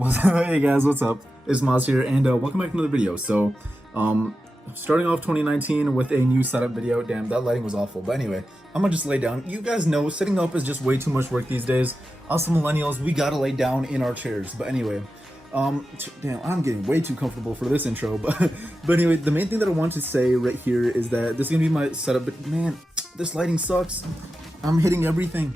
Hey guys, what's up? It's Muaaz here, and welcome back to another video. So, starting off 2019 with a new setup video. Damn, that lighting was awful. But anyway, I'm gonna just lay down. You guys know setting up is just way too much work these days. Us millennials, we gotta lay down in our chairs. But anyway, damn, I'm getting way too comfortable for this intro. But anyway, the main thing that I want to say right here is that this is gonna be my setup. But man, this lighting sucks. I'm hitting everything.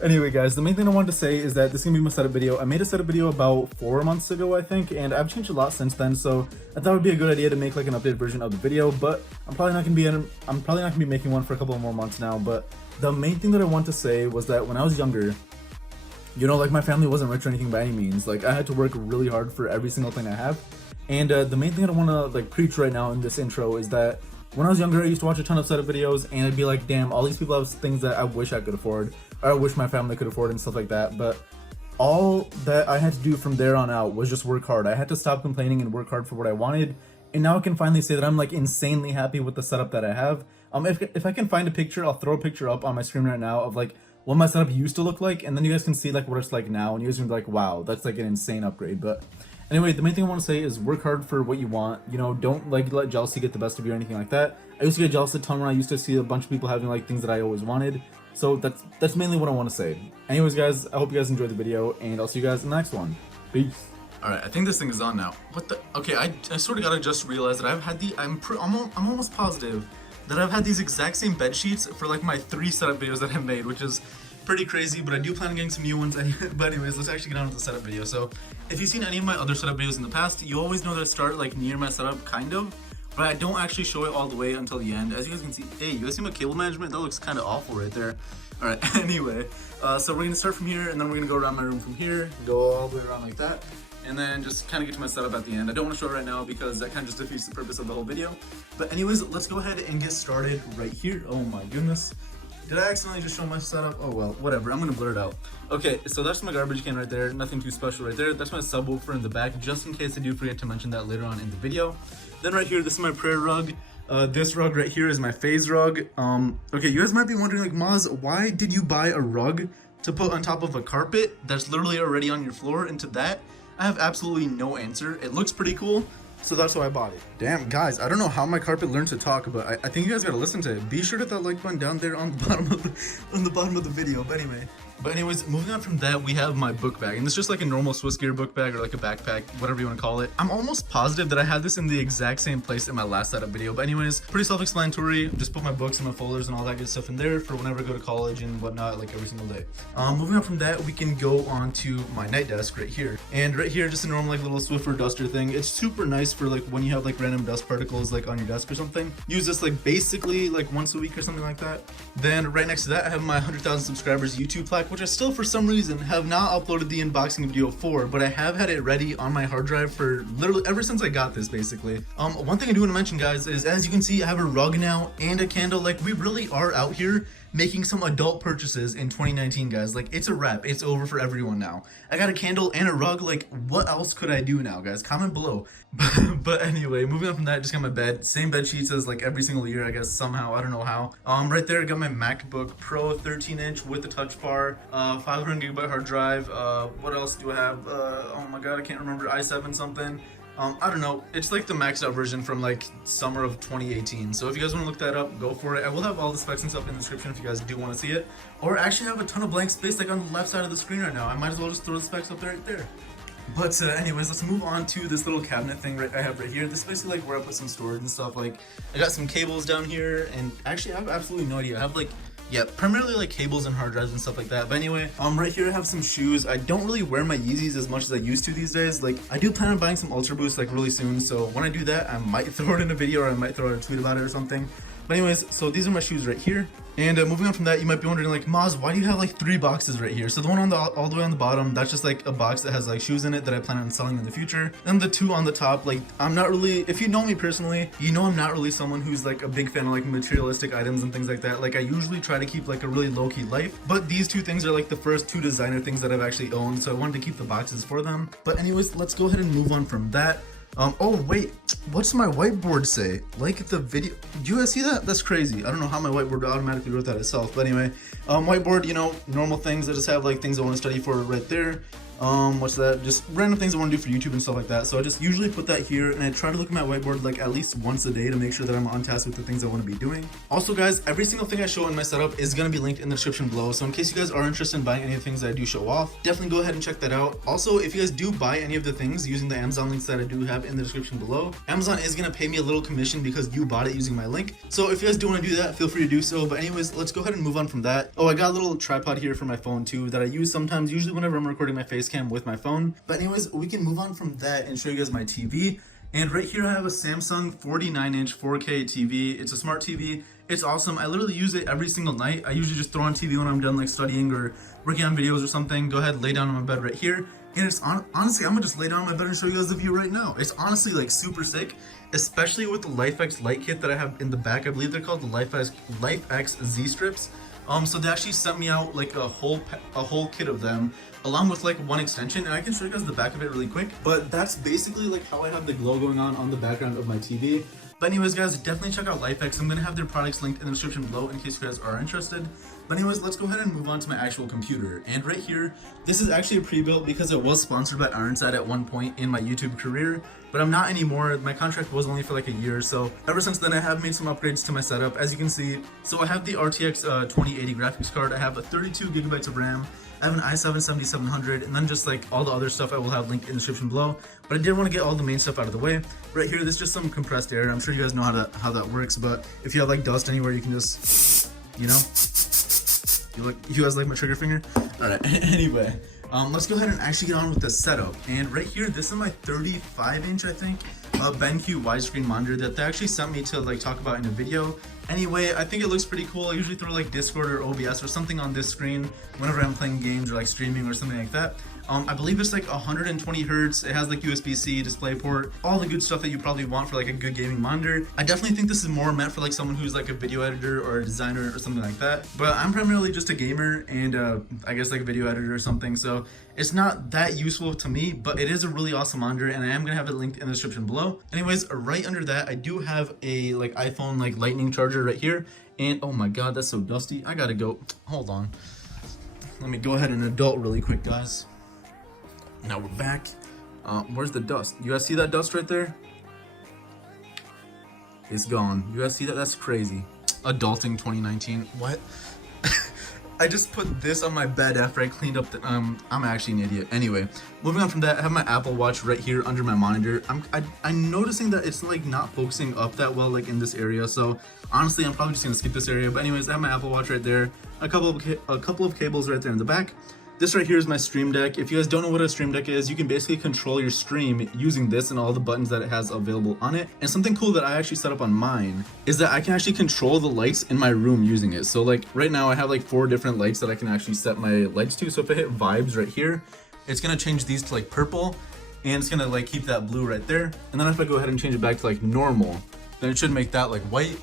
Anyway guys, the main thing I wanted to say is that this is gonna be my setup video. I made a setup video about 4 months ago, I think, and I've changed a lot since then, so I thought it would be a good idea to make like an updated version of the video, but I'm probably not gonna be making one for a couple more months now. But the main thing that I want to say was that when I was younger, you know, like my family wasn't rich or anything by any means. Like I had to work really hard for every single thing I have. And the main thing that I want to like preach right now in this intro is that when I was younger, I used to watch a ton of setup videos, and I'd be like, damn, all these people have things that I wish I could afford, or I wish my family could afford and stuff like that. But all that I had to do from there on out was just work hard. I had to stop complaining and work hard for what I wanted. And now I can finally say that I'm like insanely happy with the setup that I have. If I can find a picture, I'll throw a picture up on my screen right now of like what my setup used to look like, and then you guys can see like what it's like now, and you guys can be like, wow, that's like an insane upgrade. But anyway, the main thing I want to say is work hard for what you want. You know, don't like let jealousy get the best of you or anything like that. I used to get jealous a ton when I used to see a bunch of people having like things that I always wanted. So that's mainly what I want to say. Anyways guys, I hope you guys enjoyed the video, and I'll see you guys in the next one. Peace. Alright, I think this thing is on now. What the? Okay, I sort of gotta just realize that I've had I'm almost positive that I've had these exact same bed sheets for like my 3 setup videos that I've made, which is pretty crazy, but I do plan on getting some new ones. But anyways, let's actually get on to the setup video. So if you've seen any of my other setup videos in the past, you always know that I start like near my setup, kind of, but I don't actually show it all the way until the end. As you guys can see, hey, you guys see my cable management? That looks kind of awful right there. All right, anyway, so we're gonna start from here, and then we're gonna go around my room from here, go all the way around like that, and then just kind of get to my setup at the end. I don't want to show it right now because that kind of just defeats the purpose of the whole video. But anyways, let's go ahead and get started right here. Oh my goodness. Did I accidentally just show my setup? Oh well, whatever, I'm gonna blur it out. Okay, so that's my garbage can right there, nothing too special right there. That's my subwoofer in the back, just in case I do forget to mention that later on in the video. Then right here, this is my prayer rug. This rug right here is my phase rug. Okay, you guys might be wondering like, Muaaz, why did you buy a rug to put on top of a carpet that's literally already on your floor? And to that, I have absolutely no answer. It looks pretty cool, so that's why I bought it. Damn, guys, I don't know how my carpet learned to talk, but I think you guys gotta listen to it. Be sure to hit that like button down there on the bottom of the video. But anyways, moving on from that, we have my book bag, and it's just like a normal Swiss Gear book bag or like a backpack, whatever you want to call it. I'm almost positive that I had this in the exact same place in my last setup video. But anyways, pretty self-explanatory. Just put my books and my folders and all that good stuff in there for whenever I go to college and whatnot, like every single day. Moving on from that, we can go on to my night desk right here. And right here, just a normal like little Swiffer duster thing. It's super nice for like when you have like random dust particles like on your desk or something. Use this like basically like once a week or something like that. Then right next to that, I have my 100,000 subscribers YouTube plaque, which I still for some reason have not uploaded the unboxing video for, but I have had it ready on my hard drive for literally ever since I got this, basically. One thing I do want to mention, guys, is as you can see, I have a rug now and a candle. Like, we really are out here making some adult purchases in 2019, guys. Like, it's a wrap. It's over for everyone now. I got a candle and a rug. Like, what else could I do now, guys? Comment below. But anyway, moving on from that, just got my bed. Same bed sheets as like every single year, I guess, somehow. I don't know how. Right there, I got my MacBook Pro 13-inch with the touch bar, 500GB hard drive. What else do I have? Oh my god, I can't remember. i7 something. I don't know. It's like the maxed out version from like summer of 2018. So if you guys want to look that up, go for it. I will have all the specs and stuff in the description if you guys do want to see it. Or actually have a ton of blank space like on the left side of the screen right now. I might as well just throw the specs up right there. But anyways, let's move on to this little cabinet thing I have right here. This is basically like where I put some storage and stuff. Like, I got some cables down here, and actually I have absolutely no idea. I have like, yeah, primarily like cables and hard drives and stuff like that. But anyway, right here I have some shoes. I don't really wear my Yeezys as much as I used to these days. Like, I do plan on buying some Ultra Boost like really soon. So when I do that, I might throw it in a video, or I might throw out a tweet about it or something. But anyways, so these are my shoes right here. And moving on from that, you might be wondering like, Muaaz, why do you have like 3 boxes right here? So the one on all the way on the bottom, that's just like a box that has like shoes in it that I plan on selling in the future. Then the 2 on the top, like, I'm not really, if you know me personally, you know I'm not really someone who's like a big fan of like materialistic items and things like that. Like, I usually try to keep like a really low-key life, but these 2 things are like the first 2 designer things that I've actually owned, so I wanted to keep the boxes for them. But anyways, let's go ahead and move on from that. Oh wait, what's my whiteboard say? Like the video, do you guys see that? That's crazy. I don't know how my whiteboard automatically wrote that itself, but anyway, whiteboard, you know, normal things. I just have like things I want to study for right there. What's that? Just random things I want to do for YouTube and stuff like that. So I just usually put that here, and I try to look at my whiteboard like at least once a day to make sure that I'm on task with the things I want to be doing. Also guys, every single thing I show in my setup is going to be linked in the description below. So in case you guys are interested in buying any of the things that I do show off, definitely go ahead and check that out. Also, if you guys do buy any of the things using the Amazon links that I do have in the description below, Amazon is going to pay me a little commission because you bought it using my link. So if you guys do want to do that, feel free to do so. But anyways, let's go ahead and move on from that. Oh, I got a little tripod here for my phone too that I use sometimes, usually whenever I'm recording my face cam with my phone. But anyways, we can move on from that and show you guys my TV. And right here I have a Samsung 49-inch 4K TV. It's a smart TV. It's awesome. I literally use it every single night. I usually just throw on TV when I'm done like studying or working on videos or something. Go ahead, lay down on my bed right here. And it's honestly, I'm gonna just lay down on my bed and show you guys the view right now. It's honestly like super sick, especially with the LifeX light kit that I have in the back. I believe they're called the LifeX Z strips. So they actually sent me out like a whole kit of them, along with like one extension, and I can show you guys the back of it really quick. But that's basically like how I have the glow going on the background of my TV. But anyways guys, definitely check out LifeX. I'm gonna have their products linked in the description below in case you guys are interested. But anyways, let's go ahead and move on to my actual computer. And right here, this is actually a pre-built because it was sponsored by Ironside at one point in my YouTube career, but I'm not anymore. My contract was only for like a year, so ever since then I have made some upgrades to my setup, as you can see. So I have the RTX 2080 graphics card. I have a 32 gigabytes of RAM. I have an i7 7700, and then just like all the other stuff I will have linked in the description below. But I did want to get all the main stuff out of the way. Right here, this is just some compressed air. I'm sure you guys know how that works, but if you have like dust anywhere, you can just, you know, you guys like my trigger finger? All right. Anyway, let's go ahead and actually get on with the setup. And right here, this is my 35-inch, I think, BenQ widescreen monitor that they actually sent me to like talk about in a video. Anyway, I think it looks pretty cool. I usually throw like Discord or OBS or something on this screen whenever I'm playing games or like streaming or something like that. I believe it's like 120 hertz. It has like USB-C display port, all the good stuff that you probably want for like a good gaming monitor. I definitely think this is more meant for like someone who's like a video editor or a designer or something like that. But I'm primarily just a gamer and I guess like a video editor or something. So it's not that useful to me, but it is a really awesome monitor, and I am gonna have it linked in the description below. Anyways, right under that, I do have a like iPhone like lightning charger right here. And oh my God, that's so dusty. I gotta go. Hold on. Let me go ahead and adult really quick, guys. Now we're back. Where's the dust? You guys see that dust right there? It's gone. You guys see that? That's crazy. Adulting 2019. What? I just put this on my bed after I cleaned up the, I'm actually an idiot. Anyway, moving on from that, I have my Apple Watch right here under my monitor. I'm noticing that it's like not focusing up that well like in this area. So honestly, I'm probably just gonna skip this area. But anyways, I have my Apple Watch right there. A couple of cables right there in the back. This right here is my Stream Deck. If you guys don't know what a Stream Deck is, you can basically control your stream using this and all the buttons that it has available on it. And something cool that I actually set up on mine is that I can actually control the lights in my room using it. So like right now I have like 4 different lights that I can actually set my lights to. So if I hit vibes right here, it's gonna change these to like purple, and it's gonna like keep that blue right there. And then if I go ahead and change it back to like normal, then it should make that like white.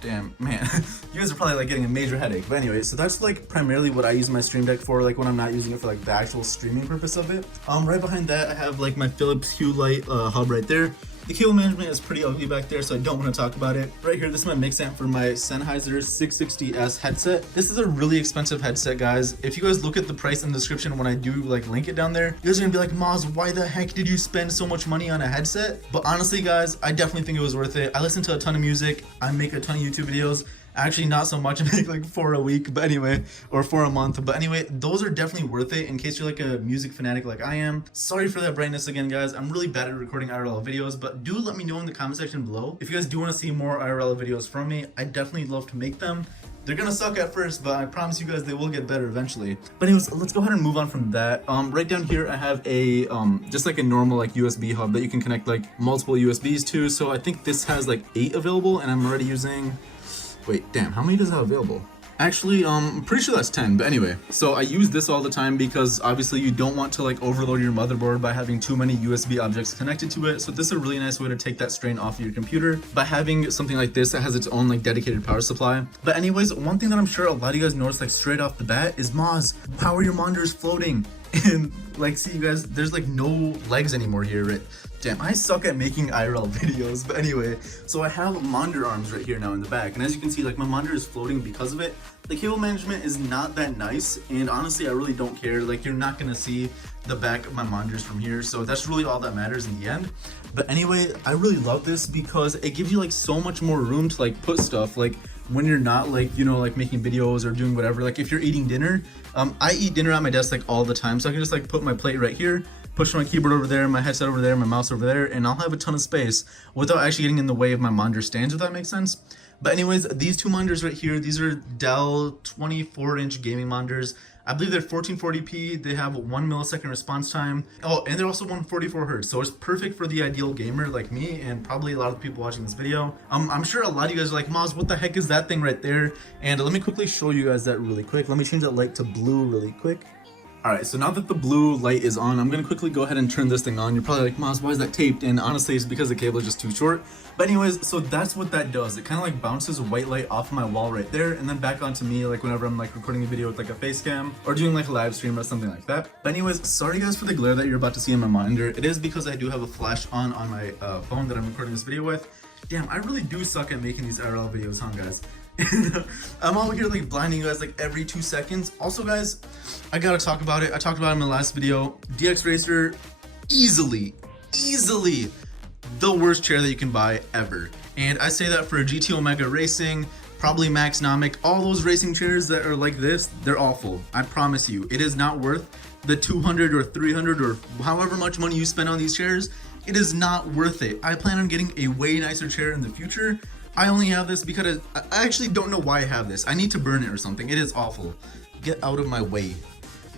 Damn, man, you guys are probably like getting a major headache. But anyway, so that's like primarily what I use my Stream Deck for, like when I'm not using it for like the actual streaming purpose of it. Right behind that, I have like my Philips Hue Light hub right there. The cable management is pretty ugly back there, so I don't want to talk about it. Right here, this is my mix amp for my Sennheiser 660S headset. This is a really expensive headset, guys. If you guys look at the price in the description when I do like link it down there, you guys are gonna be like, Muaaz, why the heck did you spend so much money on a headset? But honestly, guys, I definitely think it was worth it. I listen to a ton of music. I make a ton of YouTube videos. Actually, not so much. I make like 4 a week, but anyway, or 4 a month. But anyway, those are definitely worth it in case you're like a music fanatic like I am. Sorry for that brightness again, guys. I'm really bad at recording IRL videos, but do let me know in the comment section below if you guys do want to see more IRL videos from me. I definitely love to make them. They're gonna suck at first, but I promise you guys they will get better eventually. But anyways, let's go ahead and move on from that. Right down here I have a just like a normal like USB hub that you can connect like multiple USBs to. So I think this has like 8 available, and I'm already using, wait, damn, how many does it have available? Actually, I'm pretty sure that's 10, but anyway. So I use this all the time because obviously you don't want to like overload your motherboard by having too many USB objects connected to it. So this is a really nice way to take that strain off of your computer by having something like this that has its own like dedicated power supply. But anyways, one thing that I'm sure a lot of you guys noticed like straight off the bat is, Muaaz, how are your monitors floating? And like, see you guys, there's like no legs anymore here, right? Damn, I suck at making IRL videos. But anyway, so I have monitor arms right here now in the back, and as you can see, like my monitor is floating because of it. The cable management is not that nice, and honestly I really don't care. Like, you're not gonna see the back of my monitors from here, so that's really all that matters in the end. But anyway, I really love this because it gives you like so much more room to like put stuff, like when you're not like, you know, like making videos or doing whatever. Like if you're eating dinner, I eat dinner at my desk like all the time, so I can just like put my plate right here, push my keyboard over there, my headset over there, my mouse over there, and I'll have a ton of space without actually getting in the way of my monitor stands, if that makes sense. But anyways, these two monitors right here, these are Dell 24-inch gaming monitors. I believe they're 1440p. They have 1 millisecond response time. Oh, and they're also 144 hertz, so it's perfect for the ideal gamer like me and probably a lot of people watching this video. I'm sure a lot of you guys are like, Muaaz, what the heck is that thing right there? And let me quickly show you guys that really quick. Let me change that light to blue really quick. Alright, so now that the blue light is on, I'm going to quickly go ahead and turn this thing on. You're probably like, Muaaz, why is that taped? And honestly, it's because the cable is just too short. But anyways, so that's what that does. It kind of like bounces white light off of my wall right there and then back onto me, like whenever I'm like recording a video with like a face cam or doing like a live stream or something like that. But anyways, sorry guys for the glare that you're about to see on my monitor. It is because I do have a flash on my phone that I'm recording this video with. Damn, I really do suck at making these IRL videos, huh guys? I'm out here like blinding you guys like every 2 seconds. Also guys, I gotta talk about it. I talked about it in my last video. DXRacer, easily the worst chair that you can buy ever. And I say that for a GT Omega Racing, probably Maxnomic, all those racing chairs that are like this, they're awful. I promise you, it is not worth the 200 or 300 or however much money you spend on these chairs. It is not worth it. I plan on getting a way nicer chair in the future. I only have this because I actually don't know why I have this. I need to burn it or something. It is awful. Get out of my way.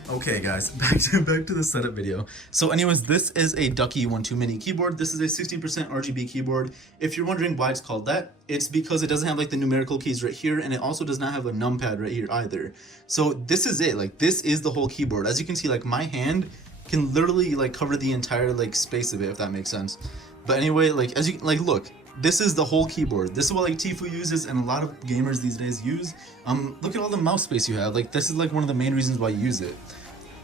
Okay guys, back to the setup video. So anyways, this is a Ducky 1.2 mini keyboard. This is a 60% RGB keyboard. If you're wondering why it's called that, it's because it doesn't have like the numerical keys right here, and it also does not have a numpad right here either. So this is it, like this is the whole keyboard. As you can see, like my hand can literally like cover the entire like space of it, if that makes sense. But anyway, like as you like look, this is the whole keyboard. This is what like Tfue uses and a lot of gamers these days use. Look at all the mouse space you have. Like this is like one of the main reasons why you use it.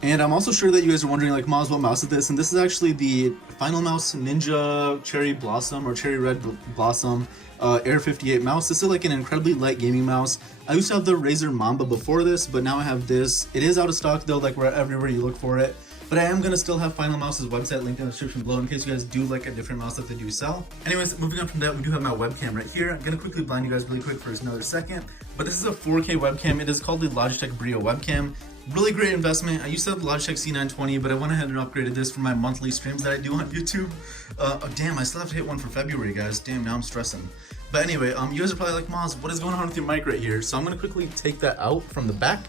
And I'm also sure that you guys are wondering like, Muaaz, what mouse is this? And this is actually the Final Mouse Ninja Cherry Blossom or Cherry Red Blossom Air 58 mouse. This is like an incredibly light gaming mouse. I used to have the Razer Mamba before this, but now I have this. It is out of stock though, like everywhere you look for it. But I am going to still have Final Mouse's website linked in the description below in case you guys do like a different mouse that they do sell. Anyways, moving on from that, we do have my webcam right here. I'm going to quickly blind you guys really quick for another second. But this is a 4K webcam. It is called the Logitech Brio webcam. Really great investment. I used to have the Logitech C920, but I went ahead and upgraded this for my monthly streams that I do on YouTube. Oh, damn, I still have to hit one for February, guys. Damn, now I'm stressing. But anyway, you guys are probably like, Muaaz, what is going on with your mic right here? So I'm going to quickly take that out from the back,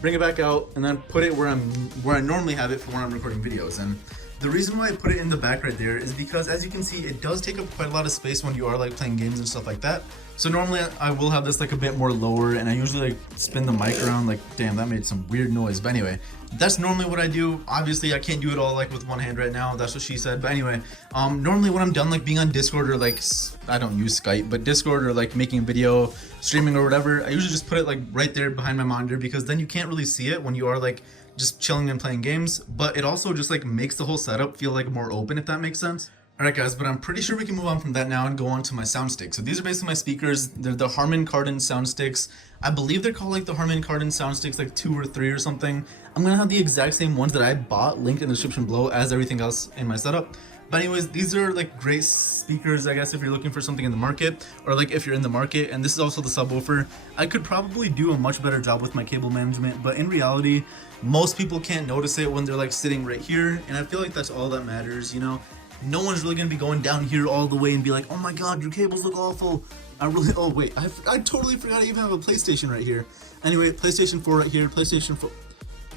bring it back out, and then put it where I normally have it for when I'm recording videos. And the reason why I put it in the back right there is because, as you can see, it does take up quite a lot of space when you are like playing games and stuff like that. So normally I will have this like a bit more lower, and I usually like spin the mic around. Like, damn, that made some weird noise. But anyway, that's normally what I do. Obviously I can't do it all like with one hand right now. That's what she said. But anyway, normally when I'm done like being on Discord or like, I don't use Skype, but Discord or like making a video, streaming or whatever, I usually just put it like right there behind my monitor, because then you can't really see it when you are like just chilling and playing games. But it also just like makes the whole setup feel like more open, if that makes sense. Alright guys, but I'm pretty sure we can move on from that now and go on to my sound sticks. So these are basically my speakers. They're the Harman Kardon sound sticks. I believe they're called like the Harman Kardon sound sticks, like 2 or 3 or something. I'm gonna have the exact same ones that I bought linked in the description below as everything else in my setup. But anyways, these are like great speakers, I guess, if you're looking for something in the market, or like if you're in the market. And this is also the subwoofer. I could probably do a much better job with my cable management, but in reality, most people can't notice it when they're like sitting right here. And I feel like that's all that matters, you know? No one's really gonna be going down here all the way and be like, oh my god, your cables look awful. Oh wait, I totally forgot I even have a PlayStation right here. Anyway, PlayStation 4 right here, PlayStation 4.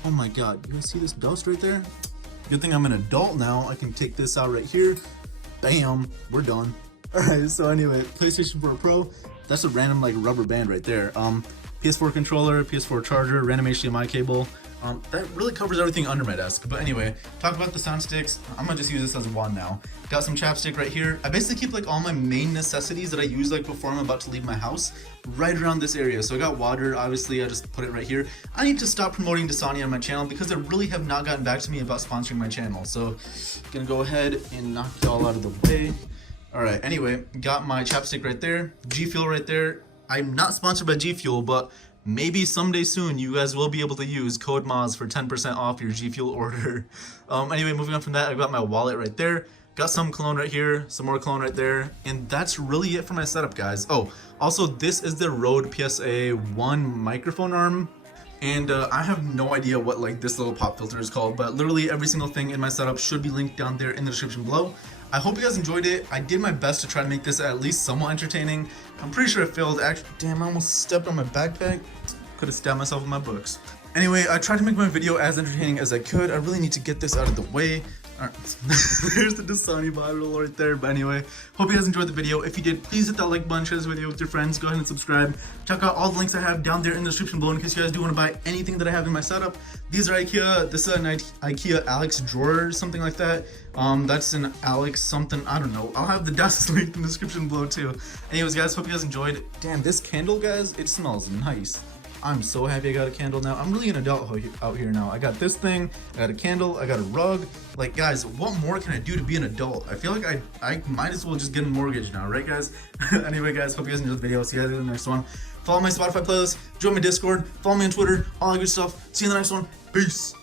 Oh my god, you guys see this dust right there? Good thing I'm an adult now. I can take this out right here. Bam, we're done. Alright, so anyway, PlayStation 4 Pro. That's a random like rubber band right there. PS4 controller, PS4 charger, random HDMI cable. That really covers everything under my desk. But anyway, talk about the sound sticks. I'm gonna just use this as a wand now. Got some chapstick right here. I basically keep like all my main necessities that I use like before I'm about to leave my house right around this area. So I got water, obviously I just put it right here. I need to stop promoting Dasani on my channel because they really have not gotten back to me about sponsoring my channel. So gonna go ahead and knock y'all out of the way. All right, anyway, got my chapstick right there, G Fuel right there. I'm not sponsored by G Fuel, but maybe someday soon you guys will be able to use code Muaaz for 10% off your G Fuel order. Anyway, moving on from that, I got my wallet right there. Got some cologne right here, some more cologne right there, and that's really it for my setup, guys. Oh, also this is the Rode PSA 1 microphone arm. And I have no idea what like this little pop filter is called, but literally every single thing in my setup should be linked down there in the description below. I hope you guys enjoyed it. I did my best to try to make this at least somewhat entertaining. I'm pretty sure it failed. Actually, damn, I almost stepped on my backpack. Could have stabbed myself with my books. Anyway, I tried to make my video as entertaining as I could. I really need to get this out of the way. Alright, there's the Dasani bottle right there. But anyway, hope you guys enjoyed the video. If you did, please hit that like button, share this video with your friends. Go ahead and subscribe. Check out all the links I have down there in the description below in case you guys do want to buy anything that I have in my setup. These are IKEA. This is an IKEA Alex drawer, something like that. That's an Alex something, I don't know. I'll have the desks linked in the description below too. Anyways, guys, hope you guys enjoyed. Damn, this candle, guys, it smells nice. I'm so happy I got a candle now. I'm really an adult out here now. I got this thing, I got a candle, I got a rug. Like, guys, what more can I do to be an adult? I feel like I might as well just get a mortgage now, right, guys? Anyway, guys, hope you guys enjoyed the video. See you guys in the next one. Follow my Spotify playlist, join my Discord, follow me on Twitter, all that good stuff. See you in the next one. Peace.